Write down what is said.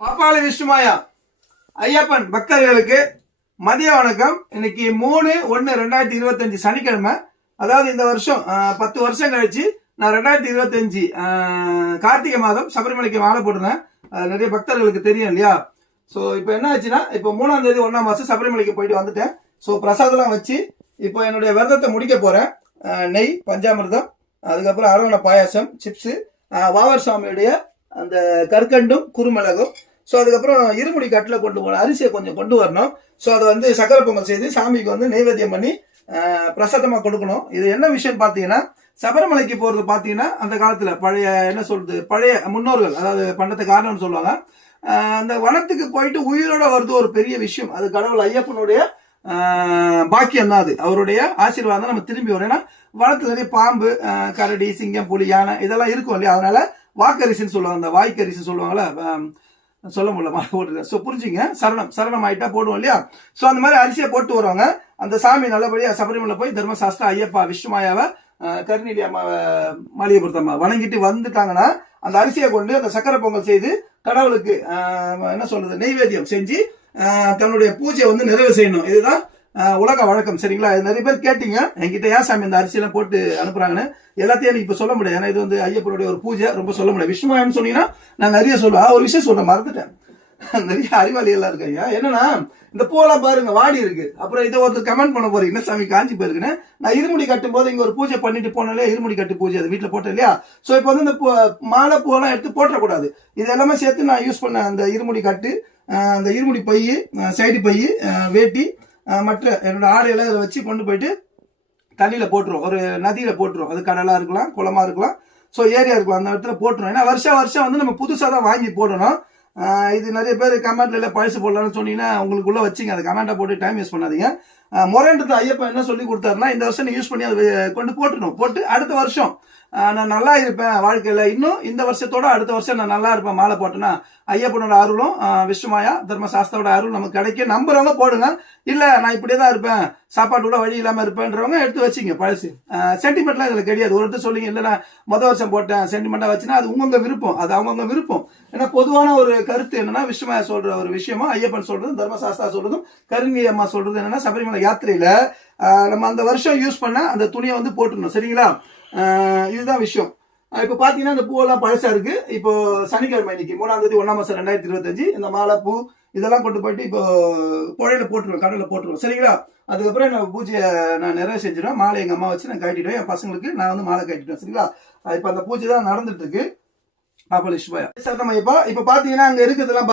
பாப்பாளி விஷ்ணுமாயா ஐயப்பன் பக்தர்களுக்கு மதிய வணக்கம். இன்னைக்கு 3/1/2025 சனிக்கிழமை. அதாவது இந்த வருஷம் 10 வருஷம் கழிச்சு நான் 2025 கார்த்திகை மாதம் சபரிமலைக்கு மாலை போட்டுருந்தேன். நிறைய பக்தர்களுக்கு தெரியும் இல்லையா? ஸோ இப்போ என்ன ஆச்சுன்னா, இப்போ 3ஆம் தேதி 1ஆம் மாசம் சபரிமலைக்கு போயிட்டு வந்துட்டேன். ஸோ பிரசாதம்லாம் வச்சு இப்போ என்னுடைய விரதத்தை முடிக்க போறேன். நெய், பஞ்சாமிர்தம், அதுக்கப்புறம் அரவணை பாயாசம், சிப்ஸு, வாவர் சுவாமியுடைய அந்த கற்கண்டும் குறுமிளகும். ஸோ அதுக்கப்புறம் இருமுடி கட்டில் கொண்டு போன அரிசியை கொஞ்சம் கொண்டு வரணும். ஸோ அதை வந்து சக்கரை பொங்கல் செய்து சாமிக்கு வந்து நைவேத்தியம் பண்ணி பிரசாதமாக கொடுக்கணும். இது என்ன விஷயம் பார்த்தீங்கன்னா, சபரிமலைக்கு போகிறது பார்த்தீங்கன்னா அந்த காலத்தில் பழைய என்ன சொல்றது, பழைய முன்னோர்கள், அதாவது பண்டத்து காரணம்னு சொல்லுவாங்க. அந்த வனத்துக்கு போயிட்டு உயிரோட வருது ஒரு பெரிய விஷயம். அது கடவுள் ஐயப்பனுடைய பாக்கியம் தான். அது அவருடைய ஆசீர்வாதம் நம்ம திரும்பி வரும். ஏன்னா வனத்துல நிறைய பாம்பு, கரடி, சிங்கம், புலி, யானை இதெல்லாம் இருக்கும் இல்லையா? அதனால வாக்கரிசின்னு சொல்லுவாங்க, அந்த வாய்க்கரிசின்னு சொல்லுவாங்களா, சொல்ல முடியல போட்டுருக்கேன். ஸோ புரிஞ்சுங்க, சரணம் ஆயிட்டா போடுவோம் இல்லையா? ஸோ அந்த மாதிரி அரிசியை போட்டு வருவாங்க. அந்த சாமி நல்லபடியா சபரிமலை போய் தர்மசாஸ்திரா ஐயப்பா விஷ்ணுமாயாவை கருநீலி அம்மாவை மாளிகைபுரத்தம்மா வணங்கிட்டு வந்துட்டாங்கன்னா அந்த அரிசியை கொண்டு அந்த சக்கரை பொங்கல் செய்து கடவுளுக்கு என்ன சொல்றது, நெய்வேத்தியம் செஞ்சு தன்னுடைய பூஜையை வந்து நிறைவு செய்யணும். இதுதான் உலக வழக்கம். சரிங்களா? நிறைய பேர் கேட்டீங்க என்கிட்ட, ஏன் சாமி இந்த அரிசியெல்லாம் போட்டு அனுப்புறாங்கன்னு. எல்லாத்தையும் எனக்கு இப்ப சொல்ல முடியாது, ஏன்னா இது வந்து ஐயப்பனுடைய ஒரு பூஜை, ரொம்ப சொல்ல முடியாது. விஷ்ணுமாயன்னு சொன்னீங்கன்னா நான் நிறைய சொல்லுவேன். ஒரு விஷயம் சொல்ல மறந்துட்டேன், நிறைய அறிவாளி எல்லாம் இருக்காங்க. என்னன்னா, இந்த பூவெல்லாம் பாருங்க வாடி இருக்கு. அப்புறம் இதை ஒருத்தர் கமெண்ட் பண்ண போறீங்க, என்ன சாமி காஞ்சி போயிருக்குன்னு. நான் இருமுடி கட்டும் போது இங்க ஒரு பூஜை பண்ணிட்டு போனாலே, இருமுடி கட்டு பூஜை அது வீட்டுல போட்டேன் இல்லையா? சோ இப்போ வந்து இந்த மாலை பூவெல்லாம் எடுத்து போட்டக்கூடாது. இது எல்லாமே சேர்த்து நான் யூஸ் பண்ண அந்த இருமுடி கட்டு, அந்த இருமுடி பை, சைடு பை, வேட்டி, மற்ற என்னோட ஆடையெல்லாம் இதை வச்சு கொண்டு போயிட்டு தண்ணியில போட்டுரும், ஒரு நதியில போட்டுரும். அது கடலா இருக்கலாம், குளமா இருக்கலாம், ஸோ ஏரியா இருக்கலாம், அந்த இடத்துல போட்டுரும். ஏன்னா வருஷம் வந்து நம்ம புதுசாக தான் வாங்கி போடணும். இது நிறைய பேர் கமெண்ட்ல இல்லை பழசு போடலாம்னு சொன்னீங்கன்னா உங்களுக்குள்ள வச்சுங்க, அதை கமெண்ட்டை போட்டு டைம் வேஸ்ட் பண்ணாதீங்க. முறைன்றது ஐயப்பன் என்ன சொல்லி கொடுத்தாருன்னா, இந்த வருஷம் நீ யூஸ் பண்ணி அதை கொண்டு போட்டுணும். போட்டு அடுத்த வருஷம் நான் நல்லா இருப்பேன் வாழ்க்கையில, இன்னும் இந்த வருஷத்தோட அடுத்த வருஷம் நான் நல்லா இருப்பேன் மாலை போட்டேன்னா ஐயப்பனோட அருளும் விஷ்ணுமாயா தர்மசாஸ்திரோட அருள் நமக்கு கிடைக்க நம்புறவங்க போடுங்க. இல்ல நான் இப்படியே தான் இருப்பேன், சாப்பாடு கூட வழி இல்லாம இருப்பேன்றவங்க எடுத்து வச்சுங்க. பழசு சென்டிமெண்ட்லாம் இதுல கிடையாது. ஒருத்தர் சொல்லிங்க இல்ல நான் முதல் வருஷம் போட்டேன் சென்டிமெண்டா வச்சுன்னா அது உங்க விருப்பம், அது அவங்கவுங்க விருப்பம். ஏன்னா பொதுவான ஒரு கருத்து என்னன்னா, விஷ்ணுமாயா சொல்ற ஒரு விஷயமும் ஐயப்பன் சொல்றதும் தர்மசாஸ்திரா சொல்றதும் கருங்கி அம்மா சொல்றது என்னன்னா, சபரிமலை யாத்திரையில நம்ம அந்த வருஷம் யூஸ் பண்ண அந்த துணியை வந்து போட்டுடணும். சரிங்களா? இதுதான் விஷயம். இப்ப பாத்தீங்கன்னா இந்த பூவெல்லாம் பழசா இருக்கு. இப்போ சனிக்கிழமை இன்னைக்கு 3ஆம் தேதி 1ஆம் மாசம் 2025 இந்த மாலை பூ இதெல்லாம் கொண்டு போயிட்டு இப்போ புழையில போட்டுருவேன், கடல்ல போட்டுருவேன். சரிங்களா? அதுக்கப்புறம் நான் பூஜையை நான் நிறைய செஞ்சிடுவேன். மாலை எங்க அம்மா வச்சு நான் கட்டிடுவேன், என் பசங்களுக்கு நான் வந்து மாலை கட்டிடுவேன். சரிங்களா? இப்ப அந்த பூஜை தான் நடந்துட்டு இருக்கு. பாப்பாளி விஷ்ணுமாயா சரணம் ஐயப்பா. இப்ப பாத்தீங்கன்னா அங்க இருக்கிறதுலாம்